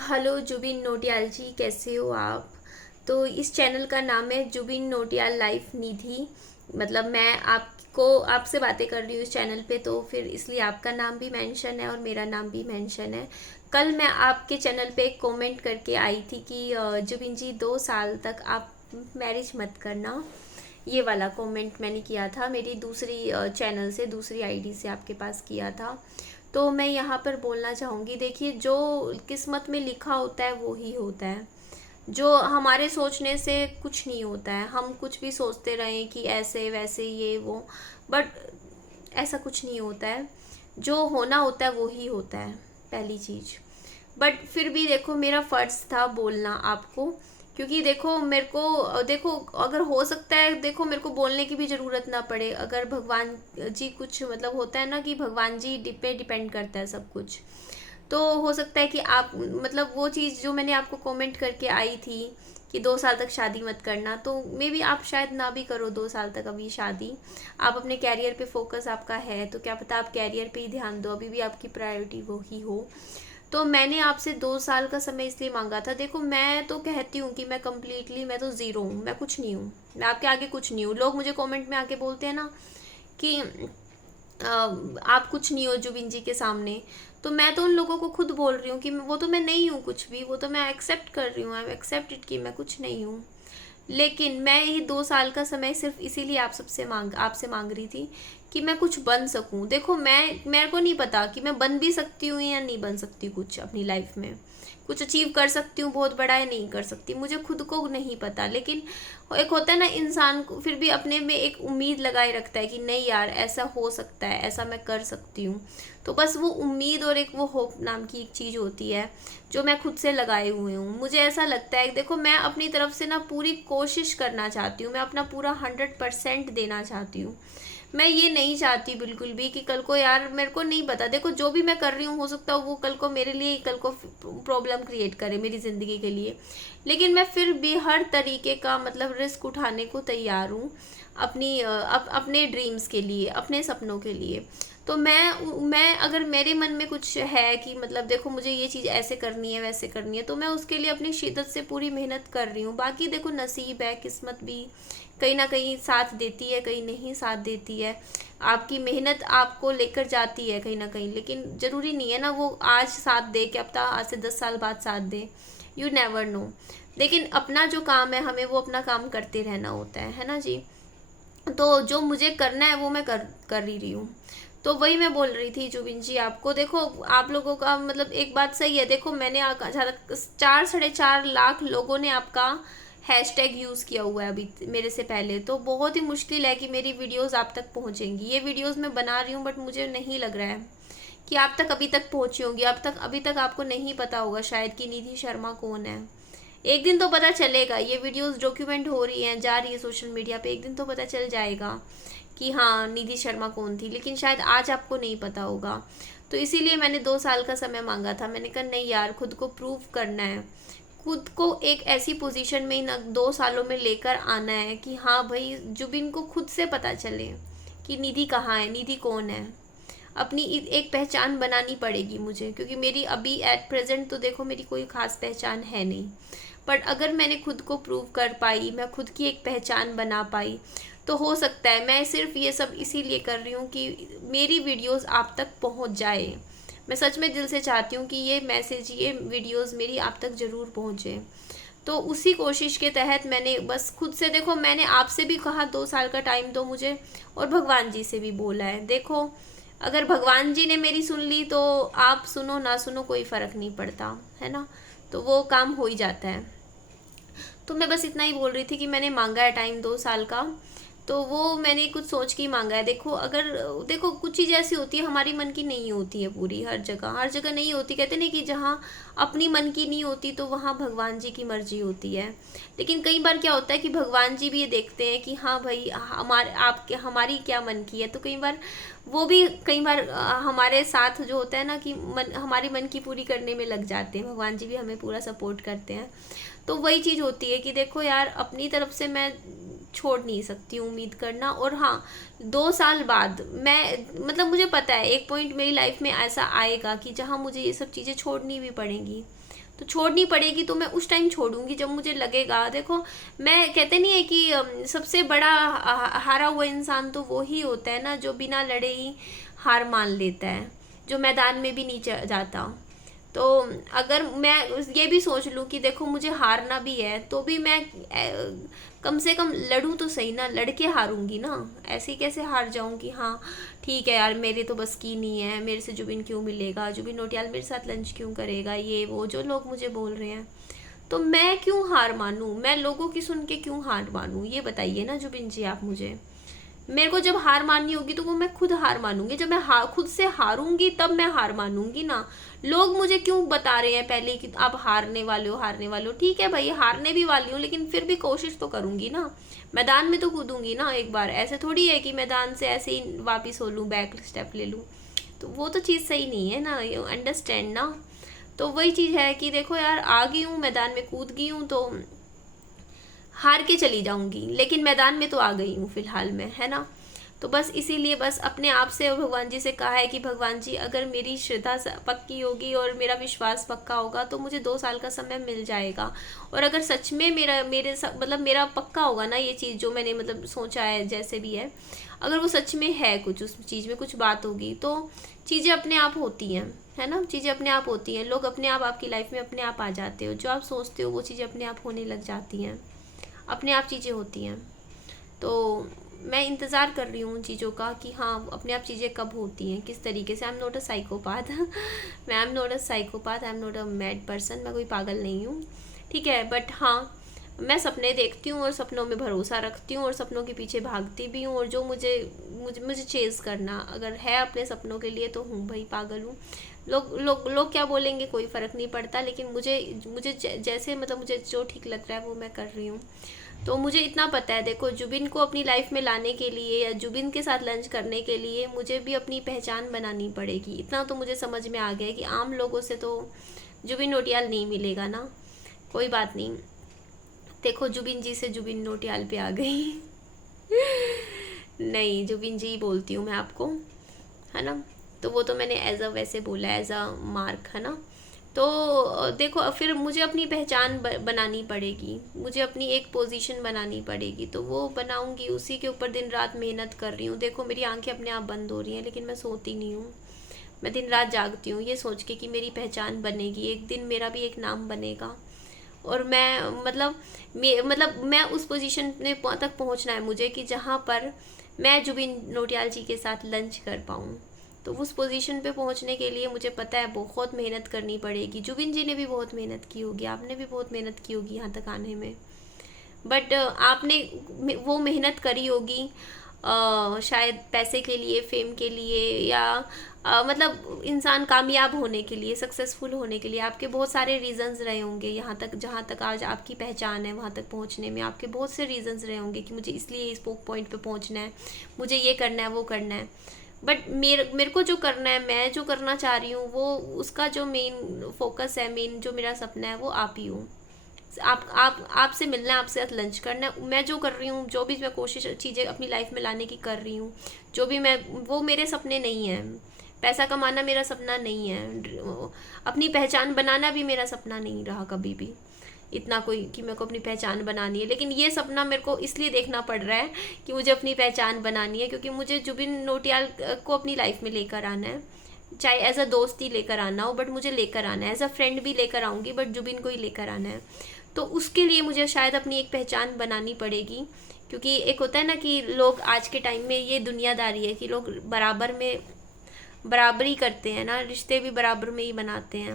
Hello Zubin Notiyal जी, कैसे हो आप। तो इस चैनल का नाम है जुबिन नोटियाल लाइफ निधि। मतलब मैं आपको आपसे बातें कर रही हूँ इस चैनल पे, तो फिर इसलिए आपका नाम भी मेंशन है और मेरा नाम भी मेंशन है। कल मैं आपके चैनल पे एक कमेंट करके आई थी कि जुबिन जी 2 साल तक आप मैरिज मत करना। ये वाला कमेंट मैंने किया था, मेरी दूसरी चैनल से, दूसरी आईडी से आपके पास किया था। तो मैं यहाँ पर बोलना चाहूँगी, देखिए जो किस्मत में लिखा होता है वो ही होता है। जो हमारे सोचने से कुछ नहीं होता है, हम कुछ भी सोचते रहें कि ऐसे वैसे ये वो, बट ऐसा कुछ नहीं होता है। जो होना होता है वो ही होता है, पहली चीज़। बट फिर भी देखो, मेरा फ़र्ज़ था बोलना आपको, क्योंकि देखो मेरे को, देखो अगर हो सकता है, देखो मेरे को बोलने की भी ज़रूरत ना पड़े, अगर भगवान जी कुछ मतलब होता है ना कि भगवान जी पे डिपेंड करता है सब कुछ। तो हो सकता है कि आप मतलब वो चीज़ जो मैंने आपको कमेंट करके आई थी कि 2 साल तक शादी मत करना, तो मे बी आप शायद ना भी करो 2 साल तक अभी शादी। आप अपने कैरियर पे फोकस आपका है, तो क्या पता आप कैरियर पे ही ध्यान दो, अभी भी आपकी प्रायोरिटी वो ही हो। तो मैंने आपसे 2 साल का समय इसलिए मांगा था। देखो मैं तो कहती हूँ कि मैं कम्प्लीटली, मैं तो ज़ीरो हूँ, मैं कुछ नहीं हूँ, मैं आपके आगे कुछ नहीं हूँ। लोग मुझे कमेंट में आके बोलते हैं ना कि आप कुछ नहीं हो जुबिन जी के सामने। तो मैं तो उन लोगों को खुद बोल रही हूँ कि वो तो मैं नहीं हूँ कुछ भी, वो तो मैं एक्सेप्ट कर रही हूँ, आई एम एक्सेप्टेड कि मैं कुछ नहीं हूँ। लेकिन मैं ये 2 साल का समय सिर्फ इसीलिए आपसे मांग रही थी कि मैं कुछ बन सकूं। देखो मैं, मेरे को नहीं पता कि मैं बन भी सकती हूँ या नहीं बन सकती कुछ अपनी लाइफ में, कुछ अचीव कर सकती हूँ बहुत बड़ा या नहीं कर सकती, मुझे खुद को नहीं पता। लेकिन एक होता है ना, इंसान को फिर भी अपने में एक उम्मीद लगाए रखता है कि नहीं यार ऐसा हो सकता है, ऐसा मैं कर सकती हूँ। तो बस वो उम्मीद और एक वो होप नाम की एक चीज़ होती है जो मैं खुद से लगाए हुए हूँ। मुझे ऐसा लगता है, देखो मैं अपनी तरफ से ना पूरी कोशिश करना चाहती हूँ, मैं अपना पूरा 100% देना चाहती हूँ। मैं ये नहीं चाहती बिल्कुल भी कि कल को, यार मेरे को नहीं पता, देखो जो भी मैं कर रही हूँ हो सकता है वो कल को मेरे लिए, कल को प्रॉब्लम क्रिएट करे मेरी ज़िंदगी के लिए। लेकिन मैं फिर भी हर तरीके का मतलब रिस्क उठाने को तैयार हूँ अपने ड्रीम्स के लिए, अपने सपनों के लिए। तो मैं अगर मेरे मन में कुछ है कि मतलब देखो मुझे ये चीज़ ऐसे करनी है वैसे करनी है, तो मैं उसके लिए अपनी शिद्दत से पूरी मेहनत कर रही हूँ। बाकी देखो नसीब है, किस्मत भी कहीं ना कहीं साथ देती है, कहीं नहीं साथ देती है। आपकी मेहनत आपको लेकर जाती है कहीं ना कहीं, लेकिन ज़रूरी नहीं है ना वो आज साथ दे, क्या पता आज से 10 साल बाद साथ दे, यू नेवर नो। लेकिन अपना जो काम है हमें वो अपना काम करते रहना होता है ना जी। तो जो मुझे करना है वो मैं कर ही रही हूँ। तो वही मैं बोल रही थी जुबिन जी आपको, देखो आप लोगों का मतलब एक बात सही है, देखो मैंने 4 साढ़े 4 लाख लोगों ने आपका हैशटैग यूज़ किया हुआ है अभी मेरे से पहले। तो बहुत ही मुश्किल है कि मेरी वीडियोस आप तक पहुंचेंगी। ये वीडियोस मैं बना रही हूँ बट मुझे नहीं लग रहा है कि आप तक अभी तक पहुंची होंगी। अभी तक आपको नहीं पता होगा शायद कि निधि शर्मा कौन है। एक दिन तो पता चलेगा, ये वीडियोस डॉक्यूमेंट हो रही हैं, जा रही है सोशल मीडिया पे, एक दिन तो पता चल जाएगा कि हाँ निधि शर्मा कौन थी। लेकिन शायद आज आपको नहीं पता होगा। तो इसीलिए मैंने 2 साल का समय मांगा था। मैंने कहा नहीं यार, खुद को प्रूव करना है, खुद को एक ऐसी पोजीशन में इन 2 सालों में लेकर आना है कि हाँ भाई जुबिन को खुद से पता चले कि निधि कहाँ है, निधि कौन है। अपनी एक पहचान बनानी पड़ेगी मुझे, क्योंकि मेरी अभी एट प्रेजेंट तो देखो मेरी कोई खास पहचान है नहीं। बट अगर मैंने खुद को प्रूव कर पाई, मैं खुद की एक पहचान बना पाई, तो हो सकता है, मैं सिर्फ ये सब इसीलिए कर रही हूँ कि मेरी वीडियोस आप तक पहुँच जाए। मैं सच में दिल से चाहती हूँ कि ये मैसेज, ये वीडियोस मेरी आप तक ज़रूर पहुँचे। तो उसी कोशिश के तहत मैंने बस खुद से, देखो मैंने आपसे भी कहा 2 साल का टाइम दो मुझे, और भगवान जी से भी बोला है। देखो अगर भगवान जी ने मेरी सुन ली तो आप सुनो ना सुनो कोई फ़र्क नहीं पड़ता, है ना। तो वो काम हो ही जाता है। तो मैं बस इतना ही बोल रही थी कि मैंने मांगा है टाइम 2 साल का, तो वो मैंने कुछ सोच के ही मांगा है। देखो अगर, देखो कुछ चीज़ ऐसी होती है हमारी मन की नहीं होती है पूरी, हर जगह नहीं होती। कहते नहीं कि जहाँ अपनी मन की नहीं होती तो वहाँ भगवान जी की मर्जी होती है। लेकिन कई बार क्या होता है कि भगवान जी भी ये देखते हैं कि हाँ भाई हमारी क्या मन की है। तो कई बार वो भी कई बार हमारे साथ जो होता है ना कि हमारी मन की पूरी करने में लग जाते हैं, भगवान जी भी हमें पूरा सपोर्ट करते हैं। तो वही चीज़ होती है कि देखो यार अपनी तरफ से मैं छोड़ नहीं सकती उम्मीद करना। और हाँ, 2 साल बाद मैं मतलब मुझे पता है एक पॉइंट मेरी लाइफ में ऐसा आएगा कि जहाँ मुझे ये सब चीज़ें छोड़नी भी पड़ेंगी। तो छोड़नी पड़ेगी तो मैं उस टाइम छोड़ूंगी जब मुझे लगेगा। देखो, मैं कहते नहीं है कि सबसे बड़ा हारा हुआ इंसान तो वो ही होता है ना जो बिना लड़े ही हार मान लेता है, जो मैदान में भी नहीं जाता। तो अगर मैं ये भी सोच लूँ कि देखो मुझे हारना भी है तो भी मैं कम से कम लड़ूँ तो सही ना, लड़के हारूंगी ना, ऐसे ही कैसे हार जाऊंगी। हाँ ठीक है यार, मेरे तो बस की नहीं है, मेरे से जुबिन क्यों मिलेगा, जुबिन नौटियाल मेरे साथ लंच क्यों करेगा, ये वो जो लोग मुझे बोल रहे हैं, तो मैं क्यों हार मानूं, मैं लोगों की सुन के क्यों हार मानूं, ये बताइए ना जुबिन जी आप मुझे। मेरे को जब हार माननी होगी तो वो मैं खुद हार मानूंगी, जब मैं खुद से हारूंगी तब मैं हार मानूंगी ना। लोग मुझे क्यों बता रहे हैं पहले कि आप हारने वाले हो, हारने वाले हो, ठीक है भाई हारने भी वाली हूँ, लेकिन फिर भी कोशिश तो करूंगी ना, मैदान में तो कूदूंगी ना एक बार। ऐसे थोड़ी है कि मैदान से ऐसे ही वापिस हो लूँ, बैक स्टेप ले लूँ, तो वो तो चीज़ सही नहीं है ना, यू अंडरस्टैंड ना। तो वही चीज़ है कि देखो यार, आ गई हूँ मैदान में, कूद गई हूँ, तो हार के चली जाऊंगी, लेकिन मैदान में तो आ गई हूँ फिलहाल में, है ना। तो बस इसीलिए बस अपने आप से और भगवान जी से कहा है कि भगवान जी अगर मेरी श्रद्धा पक्की होगी और मेरा विश्वास पक्का होगा तो मुझे 2 साल का समय मिल जाएगा। और अगर सच में मतलब मेरा पक्का होगा ना ये चीज़ जो मैंने मतलब सोचा है जैसे भी है, अगर वो सच में है, कुछ उस चीज़ में कुछ बात होगी, तो चीज़ें अपने आप होती हैं, है ना, चीज़ें अपने आप होती हैं, लोग अपने आप आपकी लाइफ में अपने आप आ जाते हो, जो आप सोचते हो वो चीज़ें अपने आप होने लग जाती हैं, अपने आप चीज़ें होती हैं। तो मैं इंतज़ार कर रही हूँ उन चीज़ों का कि हाँ अपने आप चीज़ें कब होती हैं, किस तरीके से। I am not a psychopath मैं I am not a psychopath, I am not a mad person, मैं कोई पागल नहीं हूँ, ठीक है। बट हाँ, मैं सपने देखती हूँ और सपनों में भरोसा रखती हूँ और सपनों के पीछे भागती भी हूँ, और जो मुझे मुझे मुझे चेज़ करना अगर है अपने सपनों के लिए तो हूँ भाई, पागल हूँ। लोग क्या बोलेंगे कोई फ़र्क नहीं पड़ता, लेकिन मुझे मुझे जैसे मतलब मुझे जो ठीक लग रहा है वो मैं कर रही हूँ। तो मुझे इतना पता है, देखो जुबिन को अपनी लाइफ में लाने के लिए या जुबिन के साथ लंच करने के लिए मुझे भी अपनी पहचान बनानी पड़ेगी। इतना तो मुझे समझ में आ गया है कि आम लोगों से तो जुबिन नौटियाल नहीं मिलेगा ना। कोई बात नहीं, देखो जुबिन जी से जुबिन नौटियाल पे आ गई नहीं, जुबिन जी बोलती हूँ मैं आपको, है ना। तो वो तो मैंने एज अ वैसे बोला, एज अ मार्क, है ना। तो देखो फिर मुझे अपनी पहचान बनानी पड़ेगी, मुझे अपनी एक पोजीशन बनानी पड़ेगी, तो वो बनाऊंगी, उसी के ऊपर दिन रात मेहनत कर रही हूँ। देखो मेरी आंखें अपने आप बंद हो रही हैं लेकिन मैं सोती नहीं हूँ, मैं दिन रात जागती हूँ ये सोच के कि मेरी पहचान बनेगी, एक दिन मेरा भी एक नाम बनेगा, और मैं मतलब मैं उस पोजीशन में तक पहुँचना है मुझे कि जहाँ पर मैं जुबिन नौटियाल जी के साथ लंच कर पाऊँ। तो उस पोजीशन पे पहुंचने के लिए मुझे पता है बहुत मेहनत करनी पड़ेगी। जुबिन जी ने भी बहुत मेहनत की होगी, आपने भी बहुत मेहनत की होगी यहाँ तक आने में, बट आपने वो मेहनत करी होगी शायद पैसे के लिए, फेम के लिए, या मतलब इंसान कामयाब होने के लिए, सक्सेसफुल होने के लिए। आपके बहुत सारे रीजंस रहे होंगे यहाँ तक, जहाँ तक आज आपकी पहचान है वहाँ तक पहुँचने में आपके बहुत से रीजंस रहे होंगे कि मुझे इसलिए इस पॉइंट पे पहुँचना है, मुझे ये करना है वो करना है। बट मेरे को जो करना है, मैं जो करना चाह रही हूँ, वो उसका जो मेन फोकस है, मेन जो मेरा सपना है वो आप ही हो। आप आपसे मिलना है, आपसे लंच करना है। मैं जो कर रही हूँ, जो भी मैं कोशिश चीज़ें अपनी लाइफ में लाने की कर रही हूँ, जो भी मैं, वो मेरे सपने नहीं हैं। पैसा कमाना मेरा सपना नहीं है, अपनी पहचान बनाना भी मेरा सपना नहीं रहा कभी भी, इतना कोई कि मेरे को अपनी पहचान बनानी है। लेकिन ये सपना मेरे को इसलिए देखना पड़ रहा है कि मुझे अपनी पहचान बनानी है, क्योंकि मुझे जुबिन नौटियाल को अपनी लाइफ में लेकर आना है, चाहे एज अ दोस्त ही लेकर आना हो, बट मुझे लेकर आना है, एज अ फ्रेंड भी लेकर आऊँगी, बट जुबिन को ही लेकर आना है। तो उसके लिए मुझे शायद अपनी एक पहचान बनानी पड़ेगी, क्योंकि एक होता है ना कि लोग आज के टाइम में, ये दुनियादारी है कि लोग बराबरी करते हैं ना, रिश्ते भी बराबर में ही बनाते हैं।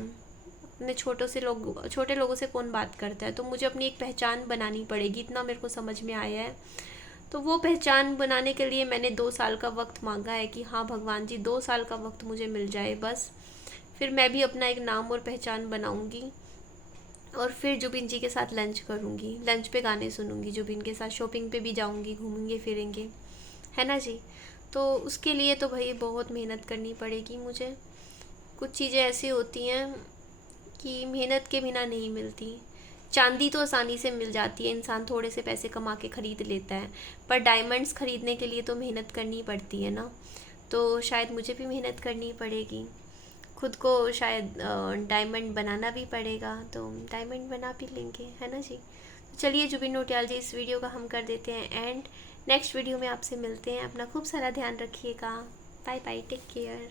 अपने छोटे लोगों से कौन बात करता है। तो मुझे अपनी एक पहचान बनानी पड़ेगी, इतना मेरे को समझ में आया है। तो वो पहचान बनाने के लिए मैंने 2 साल का वक्त मांगा है कि हाँ भगवान जी 2 साल का वक्त मुझे मिल जाए बस, फिर मैं भी अपना एक नाम और पहचान बनाऊंगी, और फिर जुबिन जी के साथ लंच करूंगी, लंच पे गाने सुनूंगी, जुबिन के साथ शॉपिंग पे भी जाऊंगी, घूमेंगे फिरेंगे, है ना जी। तो उसके लिए तो भाई बहुत मेहनत करनी पड़ेगी मुझे। कुछ चीज़ें ऐसी होती हैं कि मेहनत के बिना नहीं मिलती। चांदी तो आसानी से मिल जाती है, इंसान थोड़े से पैसे कमा के ख़रीद लेता है, पर डायमंड्स ख़रीदने के लिए तो मेहनत करनी पड़ती है ना। तो शायद मुझे भी मेहनत करनी पड़ेगी, खुद को शायद डायमंड बनाना भी पड़ेगा, तो डायमंड बना भी लेंगे, है ना जी। चलिए जुबिन नौटियाल जी, इस वीडियो का हम कर देते हैं एंड। नेक्स्ट वीडियो में आपसे मिलते हैं। अपना खूब सारा ध्यान रखिएगा। Bye bye, take care.